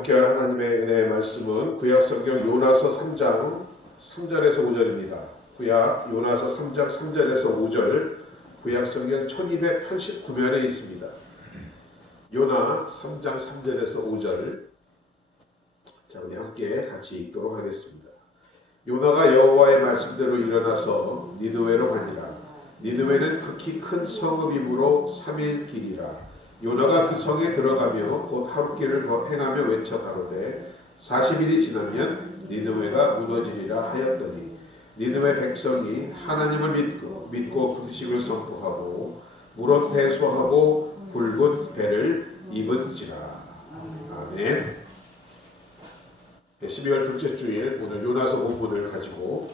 함께할 하나님의 은혜의 말씀은 구약성경 요나서 3장 3절에서 5절입니다. 구약 요나서 3장 3절에서 5절, 구약성경 1289면에 있습니다. 요나 3장 3절에서 5절. 자, 우리 함께 같이 읽도록 하겠습니다. 요나가 여호와의 말씀대로 일어나서 니느웨로 가니라. 니느웨는 극히 큰 성읍이므로 3일 길이라. 요나가 그 성에 들어가며 곧 하루길을 행하며 외쳐 가로되 40일이 지나면 니느웨가 무너지리라 하였더니 니느웨 백성이 하나님을 믿고 금식을 선포하고 물은 대소하고 굵은 배를 입은지라. 아멘. 12월 둘째 주일 오늘 요나서 본문을 가지고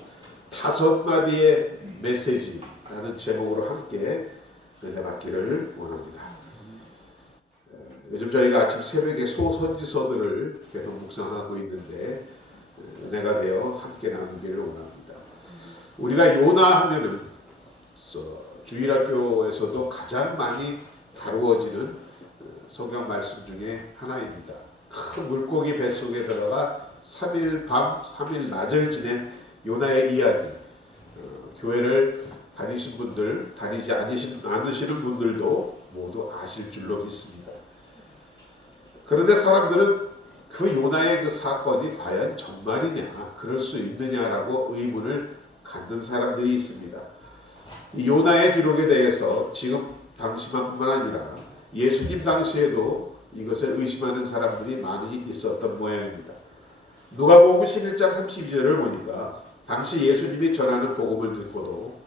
5마디의 메시지라는 제목으로 함께 은혜 받기를 원합니다. 요즘 저희가 아침 새벽에 소선지서들을 계속 묵상하고 있는데 은혜가 되어 함께 나누기를 원합니다. 우리가 요나 하면은 주일학교에서도 가장 많이 다루어지는 성경 말씀 중에 하나입니다. 큰 물고기 뱃속에 들어가 3일 밤 3일 낮을 지낸 요나의 이야기. 교회를 다니신 분들, 다니지 않으시는 분들도 모두 아실 줄로 믿습니다. 그런데 사람들은 그 요나의 그 사건이 과연 정말이냐, 그럴 수 있느냐라고 의문을 갖는 사람들이 있습니다. 이 요나의 기록에 대해서 지금 당시만뿐만 아니라 예수님 당시에도 이것을 의심하는 사람들이 많이 있었던 모양입니다. 누가복음 11장 32절을 보니까 당시 예수님이 전하는 복음을 듣고도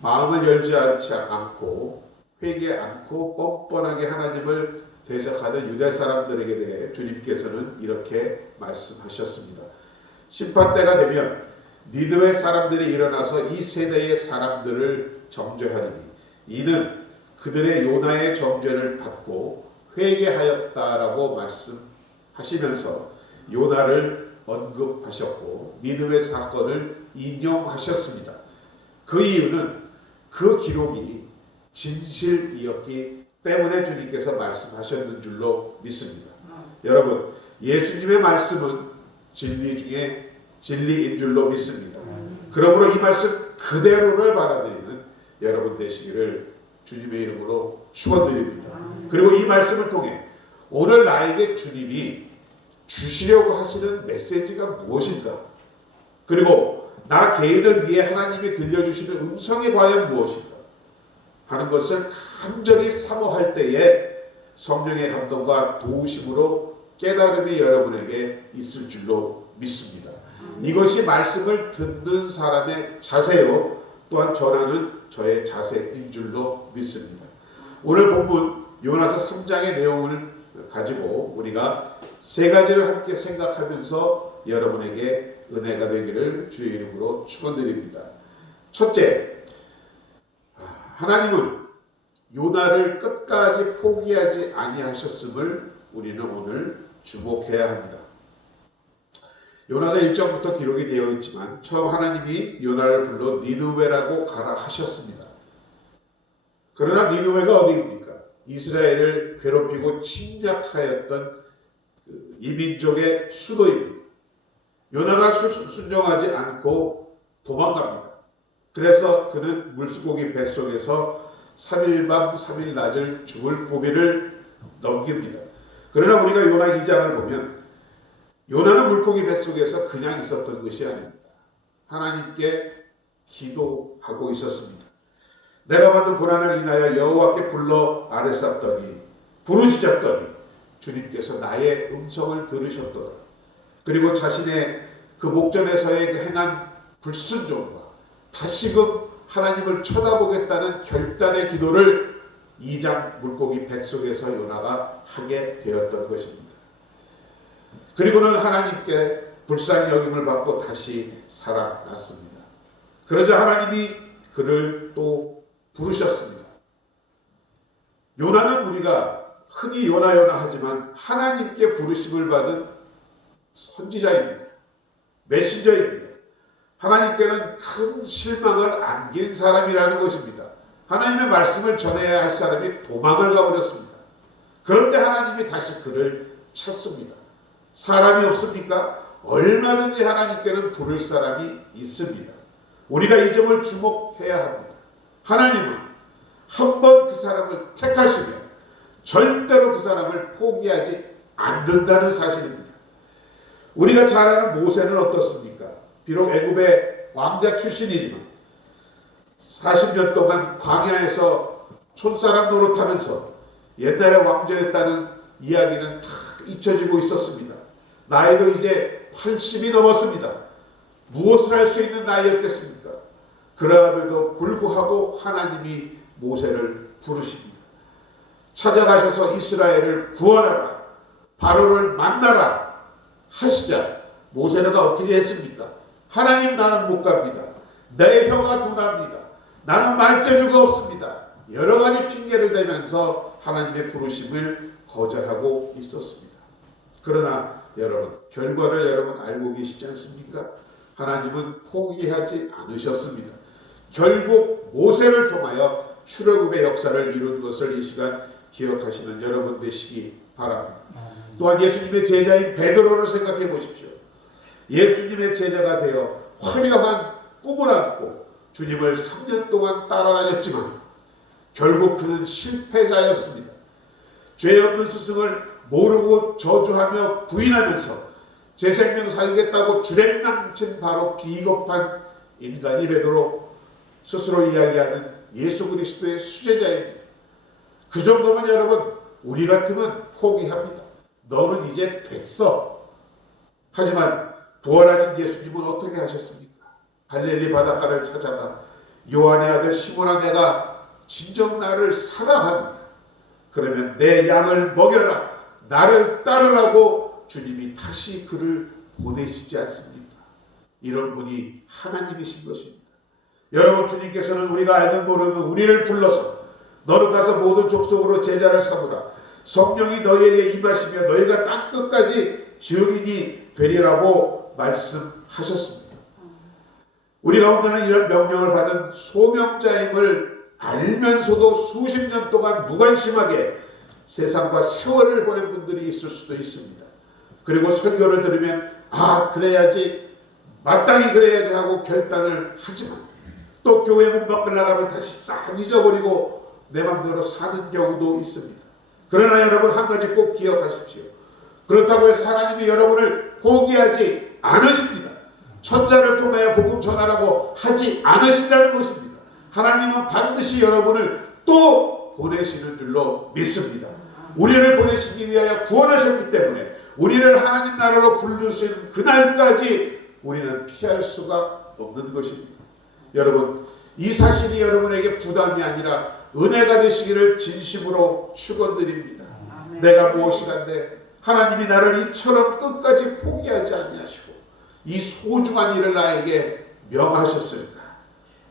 마음을 열지 않고 회개 않고 뻔뻔하게 하나님을 대적하는 유대 사람들에게 대해 주님께서는 이렇게 말씀하셨습니다. 심판때가 되면 니느웨 사람들이 일어나서 이 세대의 사람들을 정죄하리니 이는 그들의 요나의 정죄를 받고 회개하였다라고 말씀하시면서 요나를 언급하셨고 니느웨 사건을 인용하셨습니다. 그 이유는 그 기록이 진실이었기 때문에 주님께서 말씀하셨는 줄로 믿습니다. 여러분, 예수님의 말씀은 진리 중에 진리인 줄로 믿습니다. 그러므로 이 말씀 그대로를 받아들이는 여러분 되시기를 주님의 이름으로 축원드립니다. 그리고 이 말씀을 통해 오늘 나에게 주님이 주시려고 하시는 메시지가 무엇인가, 그리고 나 개인을 위해 하나님이 들려주시는 음성이 과연 무엇인가 하는 것을 간절히 사모할 때에 성령의 감동과 도우심으로 깨달음이 여러분에게 있을 줄로 믿습니다. 이것이 말씀을 듣는 사람의 자세요, 또한 전하는 저의 자세인 줄로 믿습니다. 오늘 본문 요나서 3장의 내용을 가지고 우리가 세 가지를 함께 생각하면서 여러분에게 은혜가 되기를 주의 이름으로 축원드립니다. 첫째, 하나님은 요나를 끝까지 포기하지 아니하셨음을 우리는 오늘 주목해야 합니다. 요나서 1장부터 기록이 되어 있지만 처음 하나님이 요나를 불러 니느웨라고 가라 하셨습니다. 그러나 니느웨가 어디입니까? 이스라엘을 괴롭히고 침략하였던 이민족의 수도입니다. 요나가 순종하지 않고 도망갑니다. 그래서 그는 물고기 뱃속에서 3일 밤 3일 낮을 죽을 고비를 넘깁니다. 그러나 우리가 요나 2장을 보면 요나는 물고기 뱃속에서 그냥 있었던 것이 아닙니다. 하나님께 기도하고 있었습니다. 내가 받는 고난을 인하여 여호와께 불러 아뢰쌌더니 부르짖었더니 주님께서 나의 음성을 들으셨더라. 그리고 자신의 그 목전에서의 그 행한 불순종과 다시금 하나님을 쳐다보겠다는 결단의 기도를 2장 물고기 뱃속에서 요나가 하게 되었던 것입니다. 그리고는 하나님께 불쌍히 여김을 받고 다시 살아났습니다. 그러자 하나님이 그를 또 부르셨습니다. 요나는 우리가 흔히 요나 하지만 하나님께 부르심을 받은 선지자입니다. 메신저입니다. 하나님께는 큰 실망을 안긴 사람이라는 것입니다. 하나님의 말씀을 전해야 할 사람이 도망을 가버렸습니다. 그런데 하나님이 다시 그를 찾습니다. 사람이 없습니까? 얼마든지 하나님께는 부를 사람이 있습니다. 우리가 이 점을 주목해야 합니다. 하나님은 한 번 그 사람을 택하시면 절대로 그 사람을 포기하지 않는다는 사실입니다. 우리가 잘 아는 모세는 어떻습니까? 비록 애굽의 왕자 출신이지만 40년 동안 광야에서 촌사람 노릇하면서 옛날에 왕자였다는 이야기는 다 잊혀지고 있었습니다. 나이도 이제 80이 넘었습니다. 무엇을 할 수 있는 나이였겠습니까? 그럼에도 불구하고 하나님이 모세를 부르십니다. 찾아가셔서 이스라엘을 구원하라, 바로를 만나라 하시자 모세는 어떻게 했습니까? 하나님, 나는 못 갑니다. 내 혀가 둔합니다. 나는 말재주가 없습니다. 여러 가지 핑계를 대면서 하나님의 부르심을 거절하고 있었습니다. 그러나 여러분, 결과를 여러분 알고 계시지 않습니까? 하나님은 포기하지 않으셨습니다. 결국 모세를 통하여 출애굽의 역사를 이룬 것을 이 시간 기억하시는 여러분 되시기 바랍니다. 또한 예수님의 제자인 베드로를 생각해 보십시오. 예수님의 제자가 되어 화려한 꿈을 안고 주님을 3년 동안 따라다녔지만 결국 그는 실패자였습니다. 죄 없는 스승을 모르고 저주하며 부인하면서 제 생명 살겠다고 주랭랑친 바로 비겁한 인간이 베드로 스스로 이야기하는 예수 그리스도의 수제자입니다. 그 정도면 여러분, 우리 같으면 포기합니다. 너는 이제 됐어. 하지만 부활하신 예수님은 어떻게 하셨습니까? 갈릴리 바닷가를 찾아가 요한의 아들 시몬아, 내가 진정 나를 사랑합니다. 그러면 내 양을 먹여라, 나를 따르라고 주님이 다시 그를 보내시지 않습니까? 이런 분이 하나님이신 것입니다. 여러분, 주님께서는 우리가 알든 모르든 우리를 불러서 너는 가서 모든 족속으로 제자를 삼으라. 성령이 너희에게 임하시며 너희가 땅끝까지 증인이 되리라고 말씀하셨습니다. 우리 가운데는 이런 명령을 받은 소명자임을 알면서도 수십 년 동안 무관심하게 세상과 세월을 보낸 분들이 있을 수도 있습니다. 그리고 설교를 들으면 그래야지, 마땅히 그래야지 하고 결단을 하지만 또 교회 문 밖을 나가면 다시 싹 잊어버리고 내 맘대로 사는 경우도 있습니다. 그러나 여러분, 한 가지 꼭 기억하십시오. 그렇다고 해서 하나님이 여러분을 포기하지 않으십니다. 천사를 통하여 복음 전하라고 하지 않으신다는 것입니다. 하나님은 반드시 여러분을 또 보내시는 줄로 믿습니다. 우리를 보내시기 위하여 구원하셨기 때문에 우리를 하나님 나라로 부르시는 그날까지 우리는 피할 수가 없는 것입니다. 여러분, 이 사실이 여러분에게 부담이 아니라 은혜가 되시기를 진심으로 축원드립니다. 내가 무엇이간데 하나님이 나를 이처럼 끝까지 포기하지 아니하시고 이 소중한 일을 나에게 명하셨습니다.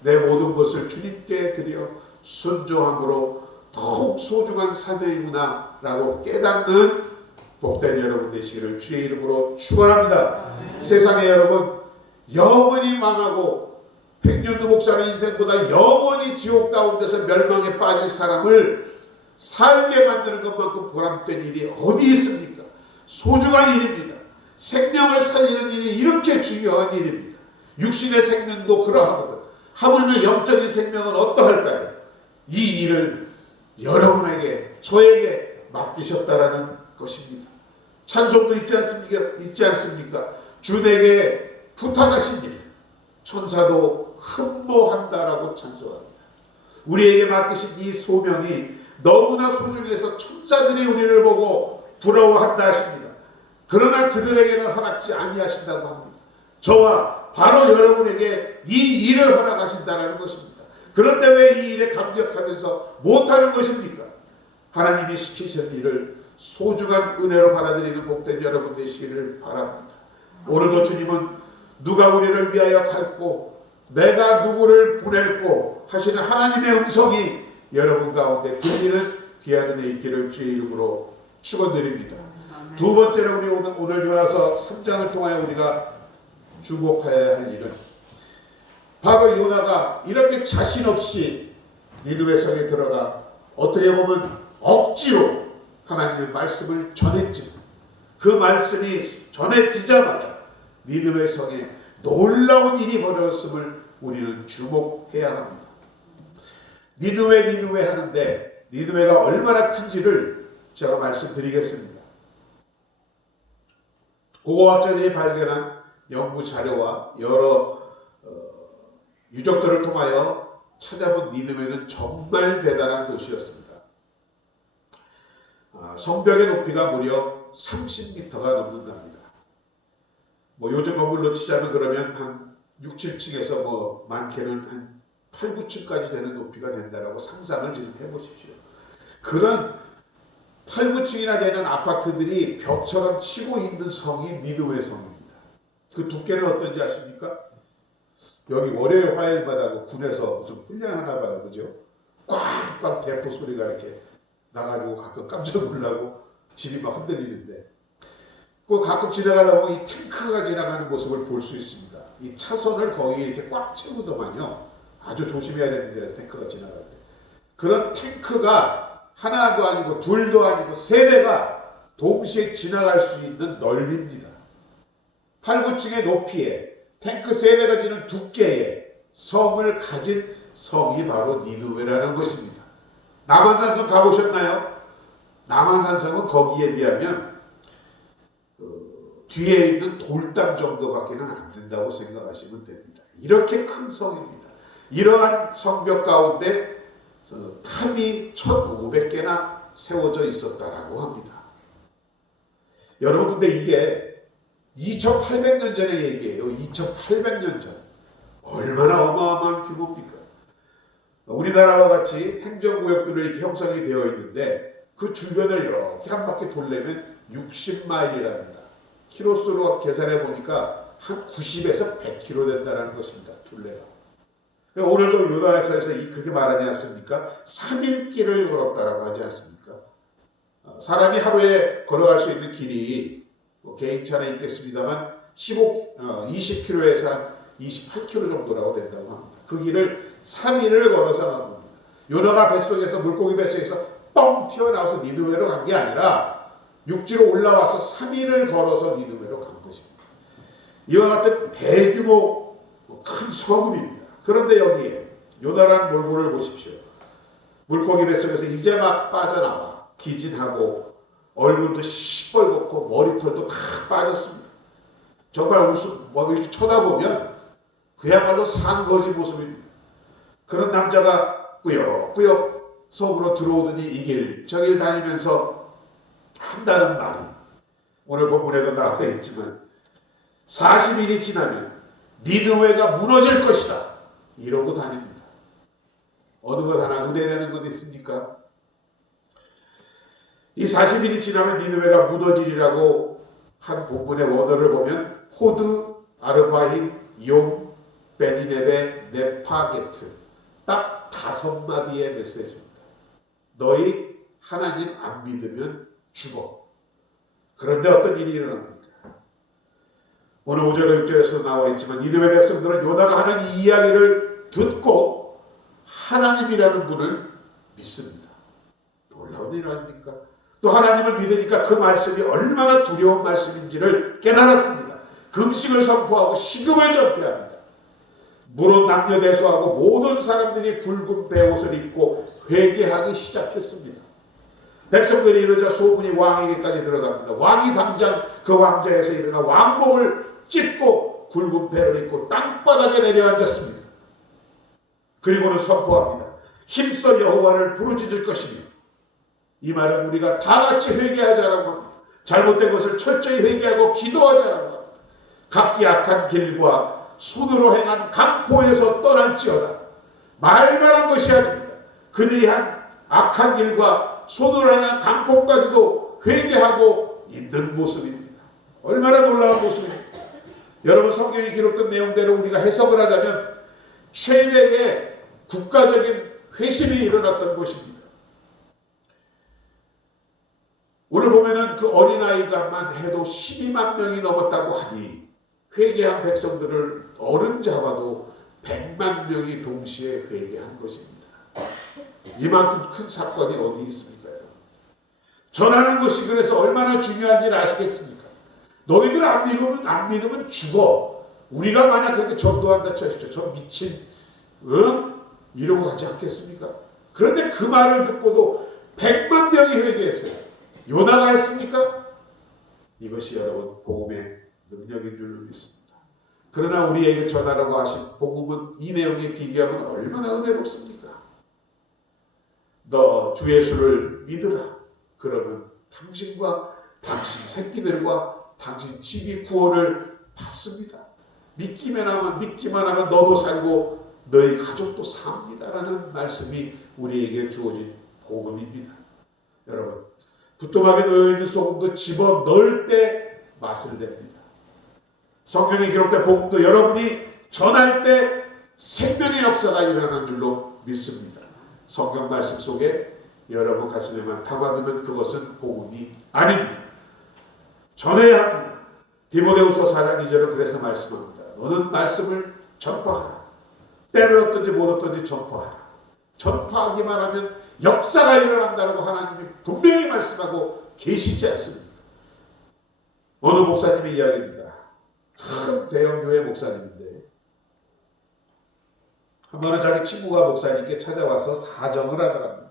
내 모든 것을 주님께 드려 순종함으로 더욱 소중한 사명이구나 라고 깨닫는 복된 여러분 되시기를 주의 이름으로 축원합니다. 세상에 여러분, 영원히 망하고 백년도 목사는 인생보다 영원히 지옥 가운데서 멸망에 빠질 사람을 살게 만드는 것만큼 보람된 일이 어디 있습니까? 소중한 일입니다. 생명을 살리는 일이 이렇게 중요한 일입니다. 육신의 생명도 그러하거든. 하물며 영적인 생명은 어떠할까요? 이 일을 여러분에게, 저에게 맡기셨다라는 것입니다. 찬송도 있지 않습니까? 주 내게 부탁하신 일, 천사도 흠모한다라고 찬송합니다. 우리에게 맡기신 이 소명이 너무나 소중해서 천사들이 우리를 보고 부러워한다 하십니다. 그러나 그들에게는 허락지 아니하신다고 합니다. 저와 바로 여러분에게 이 일을 허락하신다는 것입니다. 그런데 왜 이 일에 감격하면서 못하는 것입니까? 하나님이 시키신 일을 소중한 은혜로 받아들이는 복된 여러분 되시기를 바랍니다. 오늘도 주님은 누가 우리를 위하여 갈고 내가 누구를 보낼고 하시는 하나님의 음성이 여러분 가운데 들리는 귀한 은혜 있기를 주의 이름으로 축원드립니다. 두 번째로 우리 오늘 요나서 3장을 통하여 우리가 주목해야 할 일은 바로 요나가 이렇게 자신 없이 니느웨 성에 들어가 어떻게 보면 억지로 하나님의 말씀을 전했지만 그 말씀이 전해지자마자 니느웨 성에 놀라운 일이 벌어졌음을 우리는 주목해야 합니다. 니느웨 하는데 니느웨가 얼마나 큰지를 제가 말씀드리겠습니다. 고고학자들이 발견한 연구 자료와 여러 유적들을 통하여 찾아본 니느웨는 정말 대단한 도시였습니다. 성벽의 높이가 무려 30m가 넘는답니다. 요즘 건물로 치자면 그러면 한 6, 7층에서 많게는 한 8, 9층까지 되는 높이가 된다라고 상상을 지금 해보십시오. 그런 8, 9층이나 되는 아파트들이 벽처럼 치고 있는 성이 니느웨 성입니다. 그 두께는 어떤지 아십니까? 여기 월요일 화요일마다 군에서 무슨 훈련하나 봐요. 그죠? 꽝꽝 대포 소리가 이렇게 나가지고 가끔 깜짝 놀라고 집이 막 흔들리는데, 그 가끔 지나가다 보면 이 탱크가 지나가는 모습을 볼 수 있습니다. 이 차선을 거기 이렇게 꽉 채우더만요. 아주 조심해야 되는데, 탱크가 지나갈 때. 그런 탱크가 하나도 아니고 둘도 아니고 세 대가 동시에 지나갈 수 있는 넓이입니다. 8, 9층의 높이에 탱크 세 대가 지는 두께의 성을 가진 성이 바로 니느웨라는 것입니다. 남한산성 가보셨나요? 남한산성은 거기에 비하면 뒤에 있는 돌담 정도밖에는 안 된다고 생각하시면 됩니다. 이렇게 큰 성입니다. 이러한 성벽 가운데 탑이 1500개나 세워져 있었다라고 합니다. 여러분, 근데 이게 2800년 전의 얘기예요. 2800년 전. 얼마나 어마어마한 규모입니까? 우리나라와 같이 행정구역들로 이렇게 형성이 되어 있는데 그 주변을 이렇게 한 바퀴 돌려면 60마일이랍니다. 키로수로 계산해 보니까 한 90에서 100km 된다는 것입니다. 둘레가. 오늘도 요단에서에서 그렇게 말하지 않습니까? 3일길을 걸었다라고 하지 않습니까? 사람이 하루에 걸어갈 수 있는 길이 개인차는 있겠습니다만 20km에서 28km 정도라고 된다고 합니다. 그 길을 3일을 걸어서 나온 겁니다. 요나가 뱃속에서, 물고기 뱃속에서 뻥 튀어나와서 니느웨로 간 게 아니라 육지로 올라와서 3일을 걸어서 니느웨로 간 것입니다. 이와 같은 대규모 큰 성읍입니다. 그런데 여기에 요나라는 몰골을 보십시오. 물고기 뱃속에서 이제 막 빠져나와 기진하고 얼굴도 시뻘겋고 머리털도 다 빠졌습니다. 정말 이렇게 쳐다보면 그야말로 산거지 모습입니다. 그런 남자가 꾸역꾸역 속으로 들어오더니 이 길 저 길 다니면서 한다는 말이 오늘 본문에도 나와 있지만 40일이 지나면 니느웨가 무너질 것이다 이러고 다닙니다. 어느 것 하나 의뢰되는 것 있습니까? 이 40일이 지나면 니느웨가 무너지리라고 한 본문의 원어를 보면 호드, 아르바임, 용, 베니네베, 네파게트 딱 5마디의 메시지입니다. 너희 하나님 안 믿으면 죽어. 그런데 어떤 일이 일어납니까? 오늘 5절 6절에서 나와 있지만 니느웨 백성들은 요나가 하는 이 이야기를 듣고 하나님이라는 분을 믿습니다. 놀라운 일 아닙니까? 또 하나님을 믿으니까 그 말씀이 얼마나 두려운 말씀인지를 깨달았습니다. 금식을 선포하고 식음을 전폐합니다. 물은 남녀대소하고 모든 사람들이 굵은 베옷을 입고 회개하기 시작했습니다. 백성들이 이러자 소문이 왕에게까지 들어갑니다. 왕이 당장 그 왕자에서 일어나 왕복을 찢고 굵은 베를 입고 땅바닥에 내려앉았습니다. 그리고는 선포합니다. 힘써 여호와를 부르짖을 것이며, 이 말은 우리가 다 같이 회개하자라고 합니다. 잘못된 것을 철저히 회개하고 기도하자라고 합니다. 각기 악한 길과 손으로 행한 강포에서 떠날지어다. 말만한 것이 아닙니다. 그들이 한 악한 길과 손으로 행한 강포까지도 회개하고 있는 모습입니다. 얼마나 놀라운 모습입니까? 여러분, 성경에 기록된 내용대로 우리가 해석을 하자면 최대의 국가적인 회심이 일어났던 것입니다. 오늘 보면은 그 어린아이가만 해도 12만 명이 넘었다고 하니 회개한 백성들을 어른 잡아도 100만 명이 동시에 회개한 것입니다. 이만큼 큰 사건이 어디 있습니까? 전하는 것이 그래서 얼마나 중요한지를 아시겠습니까? 너희들 안 믿으면 죽어. 우리가 만약 그렇게 전도한다 쳐십시오. 저 미친, 이러고 가지 않겠습니까? 그런데 그 말을 듣고도 100만 명이 회개했어요. 요나가 했습니까? 이것이 여러분 복음의 능력인 줄로 믿습니다. 그러나 우리에게 전하라고 하신 복음은 이 내용에 비교하면 얼마나 은혜롭습니까? 너 주 예수를 믿으라. 그러면 당신과 당신 새끼들과 당신 집이 구원을 받습니다. 믿기만 하면 너도 살고 너희 가족도 삽니다라는 말씀이 우리에게 주어진 복음입니다. 여러분, 부뚜막에 놓여있는 소금도 집어 넣을 때 맛을 냅니다. 성경에 기록된 복음도 여러분이 전할 때 생명의 역사가 일어나는 줄로 믿습니다. 성경 말씀 속에 여러분 가슴에만 담아두면 그것은 복음이 아닙니다. 전해야 합니다. 디모데후서 4장 2절은 그래서 말씀합니다. 너는 말씀을 전파하라. 때를 얻든지 못 얻든지 전파하라. 전파하기만 하면 역사가 일어난다고 하나님이 분명히 말씀하고 계시지 않습니까? 어느 목사님의 이야기입니다. 큰 대형교회 목사님인데 한 번은 자기 친구가 목사님께 찾아와서 사정을 하더랍니다.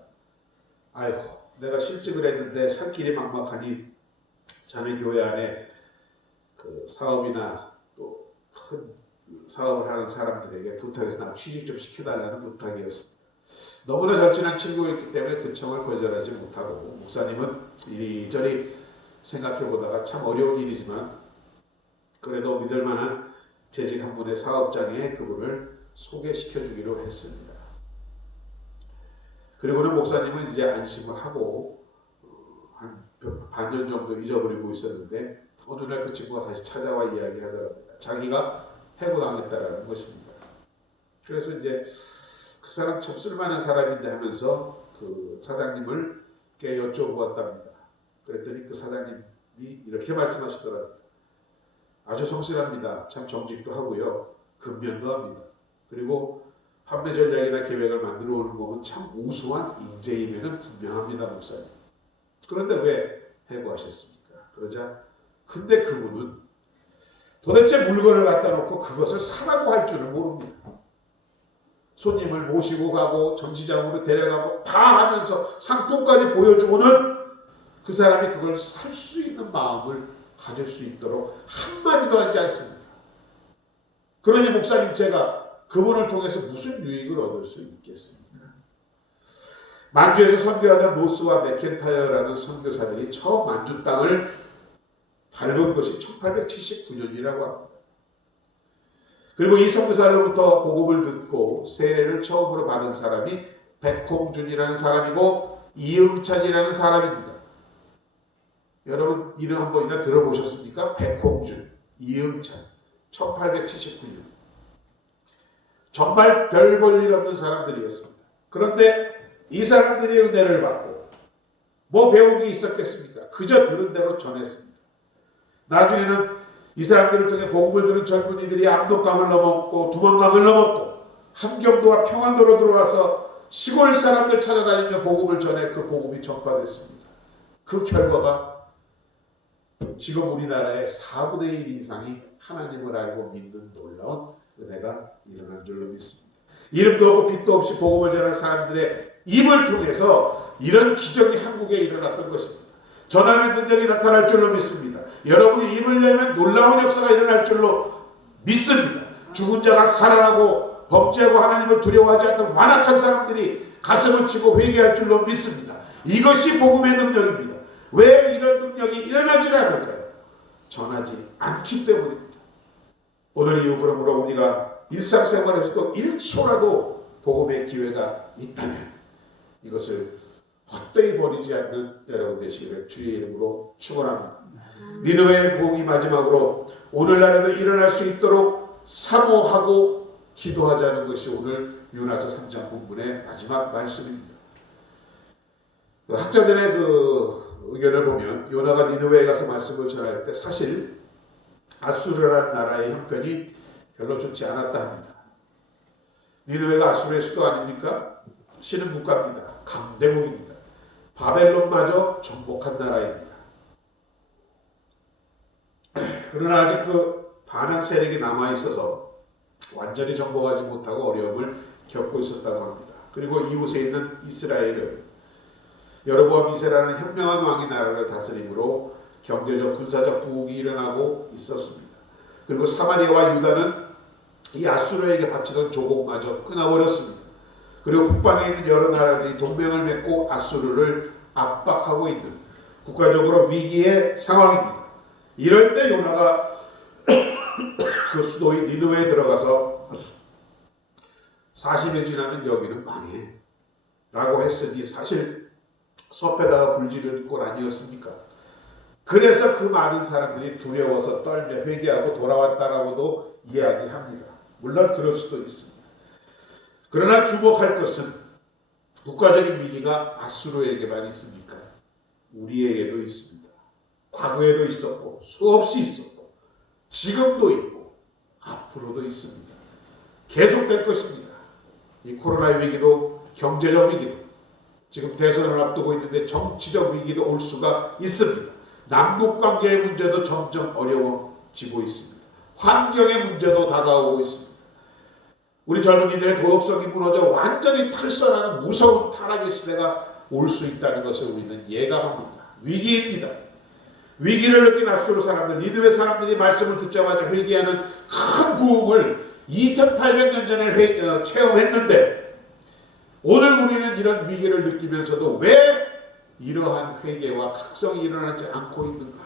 아이고, 내가 실직을 했는데 살 길이 막막하니 자네 교회 안에 그 사업이나 또 큰 사업을 하는 사람들에게 부탁해서 나 취직 좀 시켜달라는 부탁이었습니다. 너무나 절친한 친구였기 때문에 그 청을 거절하지 못하고 목사님은 이리저리 생각해보다가 참 어려운 일이지만 그래도 믿을만한 재직 한 분의 사업장에 그분을 소개시켜주기로 했습니다. 그리고는 목사님은 이제 안심을 하고 한 반년 정도 잊어버리고 있었는데 어느 날 그 친구가 다시 찾아와 이야기하더랍니다. 자기가 해고당했다라는 것입니다. 그래서 이제 그 사람 참 쓸만한 사람인데 하면서 그 사장님을 여쭤보았답니다. 그랬더니 그 사장님이 이렇게 말씀하시더랍니다. 아주 성실합니다. 참 정직도 하고요. 근면도 합니다. 그리고 판매 전략이나 계획을 만들어 오는 법은 참 우수한 인재임에는 분명합니다, 목사님. 그런데 왜 해고하셨습니까? 그러자 근데 그분은 도대체 물건을 갖다 놓고 그것을 사라고 할 줄을 모릅니다. 손님을 모시고 가고 전시장으로 데려가고 다 하면서 상품까지 보여주고는 그 사람이 그걸 살 수 있는 마음을 가질 수 있도록 한마디도 하지 않습니다. 그러니 목사님, 제가 그분을 통해서 무슨 유익을 얻을 수 있겠습니까? 만주에서 선교하던 로스와 맥켄타이어라는 선교사들이 처음 만주 땅을 밟은 것이 1879년이라고 합니다. 그리고 이 선교사로부터 복음을 듣고 세례를 처음으로 받은 사람이 백홍준이라는 사람이고 이응찬이라는 사람입니다. 여러분 이름 한 번이나 들어보셨습니까? 백홍준, 이응찬, 1879년. 정말 별 볼 일 없는 사람들이었습니다. 그런데 이 사람들이 은혜를 받고 뭐 배운 게 있었겠습니까? 그저 들은 대로 전했습니다. 나중에는 이 사람들을 통해 복음을 들은 젊은이들이 압록강을 넘었고 두만강을 넘었고 함경도와 평안도로 들어와서 시골 사람들 찾아다니며 복음을 전해 그 복음이 전파됐습니다. 그 결과가 지금 우리나라의 4분의 1 이상이 하나님을 알고 믿는 놀라운 은혜가 일어난 줄로 믿습니다. 이름도 없고 빛도 없이 복음을 전한 사람들의 입을 통해서 이런 기적이 한국에 일어났던 것입니다. 전하는 능력이 나타날 줄로 믿습니다. 여러분이 입을 열면 놀라운 역사가 일어날 줄로 믿습니다. 죽은 자가 살아나고 범죄하고 하나님을 두려워하지 않는 완악한 사람들이 가슴을 치고 회개할 줄로 믿습니다. 이것이 복음의 능력입니다. 왜 이런 능력이 일어나지 않을까요? 전하지 않기 때문입니다. 오늘 이후 그러므로 우리가 일상생활에서도 1초라도 복음의 기회가 있다면 이것을 헛되이 버리지 않는 여러분 되시기를 주의 이름으로 축원합니다. 니느웨의 부흥이 마지막으로 오늘날에도 일어날 수 있도록 사모하고 기도하자는 것이 오늘 요나서 3장 본문의 마지막 말씀입니다. 학자들의 그 의견을 보면 요나가 니느웨에 가서 말씀을 전할 때 사실 아수르라는 나라의 형편이 별로 좋지 않았다 합니다. 니느웨가 아수르의 수도 아닙니까? 신흥 국가입니다. 강대국입니다. 바벨론마저 정복한 나라입니다. 그러나 아직 그 반항 세력이 남아있어서 완전히 정복하지 못하고 어려움을 겪고 있었다고 합니다. 그리고 이웃에 있는 이스라엘은 여로보암 2세라는 현명한 왕이 나라를 다스림으로 경제적 군사적 부흥이 일어나고 있었습니다. 그리고 사마리아와 유다는 이 아수르에게 바치던 조공마저 끊어버렸습니다. 그리고 북방에 있는 여러 나라들이 동맹을 맺고 아수르를 압박하고 있는 국가적으로 위기의 상황입니다. 이럴 때 요나가 그 수도인 니느웨에 들어가서 40일 지나면 여기는 망해 라고 했으니 사실 섭에다가 불지른 꼴 아니었습니까? 그래서 그 많은 사람들이 두려워서 떨며 회개하고 돌아왔다라고도 이야기합니다. 물론 그럴 수도 있습니다. 그러나 주목할 것은 국가적인 위기가 아수르에게만 있습니까? 우리에게도 있습니다. 과거에도 있었고 수없이 있었고 지금도 있고 앞으로도 있습니다. 계속될 것입니다. 이 코로나 위기도 경제적 위기도 지금 대선을 앞두고 있는데 정치적 위기도 올 수가 있습니다. 남북관계의 문제도 점점 어려워지고 있습니다. 환경의 문제도 다가오고 있습니다. 우리 젊은이들의 도덕성이 무너져 완전히 탈선하는 무서운 타락의 시대가 올 수 있다는 것을 우리는 예감합니다. 위기입니다. 위기를 느낀 아수르 사람들, 니느웨 사람들이 말씀을 듣자마자 회개하는 큰 부흥을 2800년 전에 체험했는데 오늘 우리는 이런 위기를 느끼면서도 왜 이러한 회개와 각성이 일어나지 않고 있는가?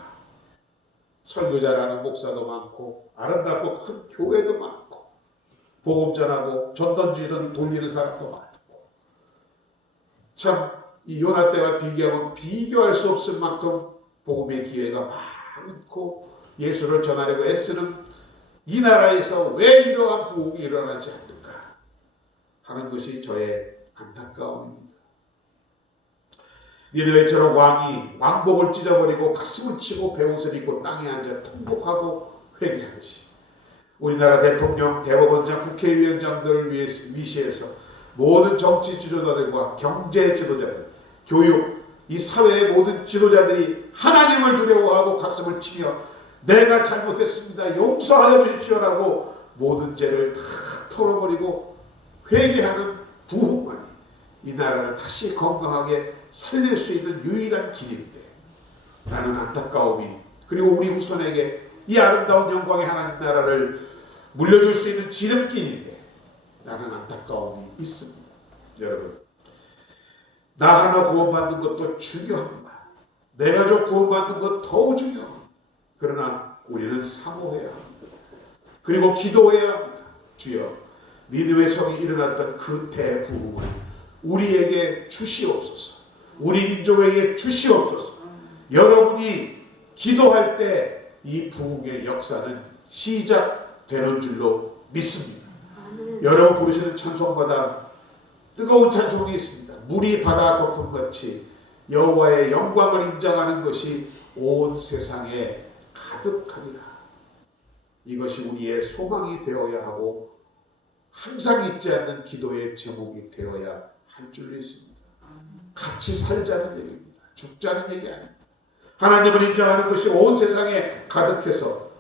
설교자라는 목사도 많고 아름답고 큰 교회도 많고 복음 전하고 전 던지던 돌리는 사람도 많고 참 이 요나 때와 비교하면 비교할 수 없을 만큼 복음의 기회가 많고 예수를 전하려고 애쓰는 이 나라에서 왜 이러한 부흥이 일어나지 않는가 하는 것이 저의 안타까움입니다. 니느웨처럼 왕이 왕복을 찢어버리고 가슴을 치고 베옷을 입고 땅에 앉아 통곡하고 회개하듯이 우리나라 대통령, 대법원장, 국회의원장들을 위시해서 모든 정치 지도자들과 경제 지도자들, 교육, 이 사회의 모든 지도자들이 하나님을 두려워하고 가슴을 치며 내가 잘못했습니다. 용서하여 주십시오라고 모든 죄를 다 털어버리고 회개하는 부흥만이 이 나라를 다시 건강하게 살릴 수 있는 유일한 길인데 나는 안타까움이 그리고 우리 후손에게 이 아름다운 영광의 하나님 나라를 물려줄 수 있는 지름길인데 나는 안타까움이 있습니다. 여러분 나 하나 구원받는 것도 중요합니다. 내가 좀 구원받는 것 더욱 중요합니다. 그러나 우리는 사모해야 합니다. 그리고 기도해야 합니다. 주여 니느웨 성이 일어났던 그 대부흥을 우리에게 주시옵소서. 우리 민족에게 주시옵소서. 여러분이 기도할 때 이 부흥의 역사는 시작되는 줄로 믿습니다. 여러분 부르시는 찬송마다 뜨거운 찬송이 있습니다. 물이 바다 거품같이 여호와의 영광을 인정하는 것이 온 세상에 가득하리라. 이것이 우리의 소망이 되어야 하고 항상 잊지 않는 기도의 제목이 되어야 할 줄 믿습니다. 같이 살자는 얘기입니다. 죽자는 얘기 아닙니다. 하나님을 인정하는 것이 온 세상에 가득해서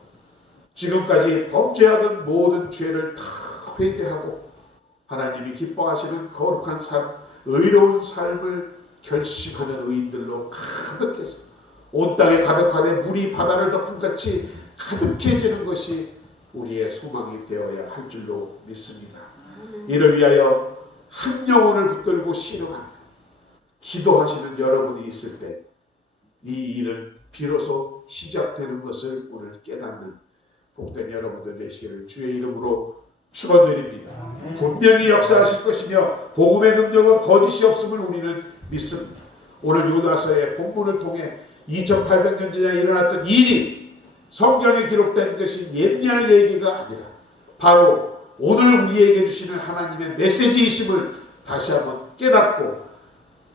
지금까지 범죄하던 모든 죄를 다 회개하고 하나님이 기뻐하시는 거룩한 삶, 의로운 삶을 결심하는 의인들로 가득해서 온 땅에 가득하되 물이 바다를 덮은 같이 가득해지는 것이 우리의 소망이 되어야 할 줄로 믿습니다. 이를 위하여 한 영혼을 붙들고 신음하며 기도하시는 여러분이 있을 때 이 일은 비로소 시작되는 것을 오늘 깨닫는 복된 여러분들 되시기를 주의 이름으로 축원드립니다. 분명히 역사하실 것이며 복음의 능력은 거짓이 없음을 우리는 믿습니다. 오늘 요나서의 본문을 통해 2800년 전에 일어났던 일이 성경에 기록된 것이 옛날 얘기가 아니라 바로 오늘 우리에게 주시는 하나님의 메시지이심을 다시 한번 깨닫고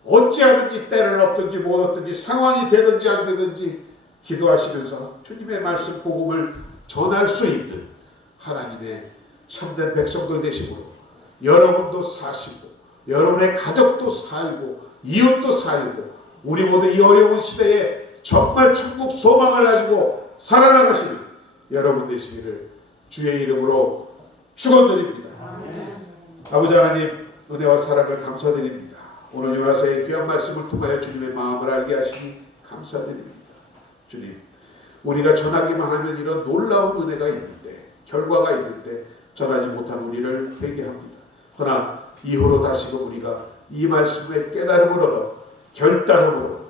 어찌하든지 때를 얻든지 못 얻든지 상황이 되든지 안 되든지 기도하시면서 주님의 말씀 복음을 전할 수 있는 하나님의 참된 백성들 되시므로 여러분도 사시고 여러분의 가족도 살고 이웃도 살고 우리 모두 이 어려운 시대에 정말 천국 소망을 가지고 살아나가시는 여러분 되시기를 주의 이름으로 축원드립니다. 아버지 하나님, 은혜와 사랑을 감사드립니다. 오늘 요나서의 귀한 말씀을 통하여 주님의 마음을 알게 하시니 감사드립니다. 주님, 우리가 전하기만 하면 이런 놀라운 은혜가 있는데, 결과가 있는데 전하지 못한 우리를 회개합니다. 그러나 이후로 다시금 우리가 이 말씀의 깨달음을 얻어 결단함으로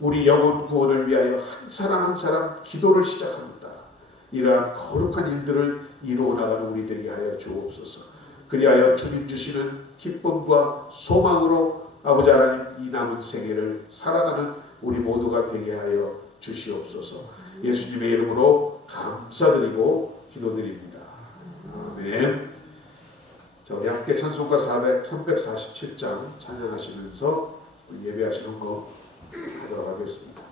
우리 영혼 구원을 위하여 한 사람 한 사람 기도를 시작합니다. 이러한 거룩한 일들을 이루어 나가는 우리 되게 하여 주옵소서. 그리하여 주님 주시는 기쁨과 소망으로 아버지 하나님 이 남은 생애를 살아가는 우리 모두가 되게 하여 주시옵소서. 예수님의 이름으로 감사드리고 기도드립니다. 아멘. 자, 우리 함께 찬송가 347장 찬양하시면서 예배하시는 거 하도록 하겠습니다.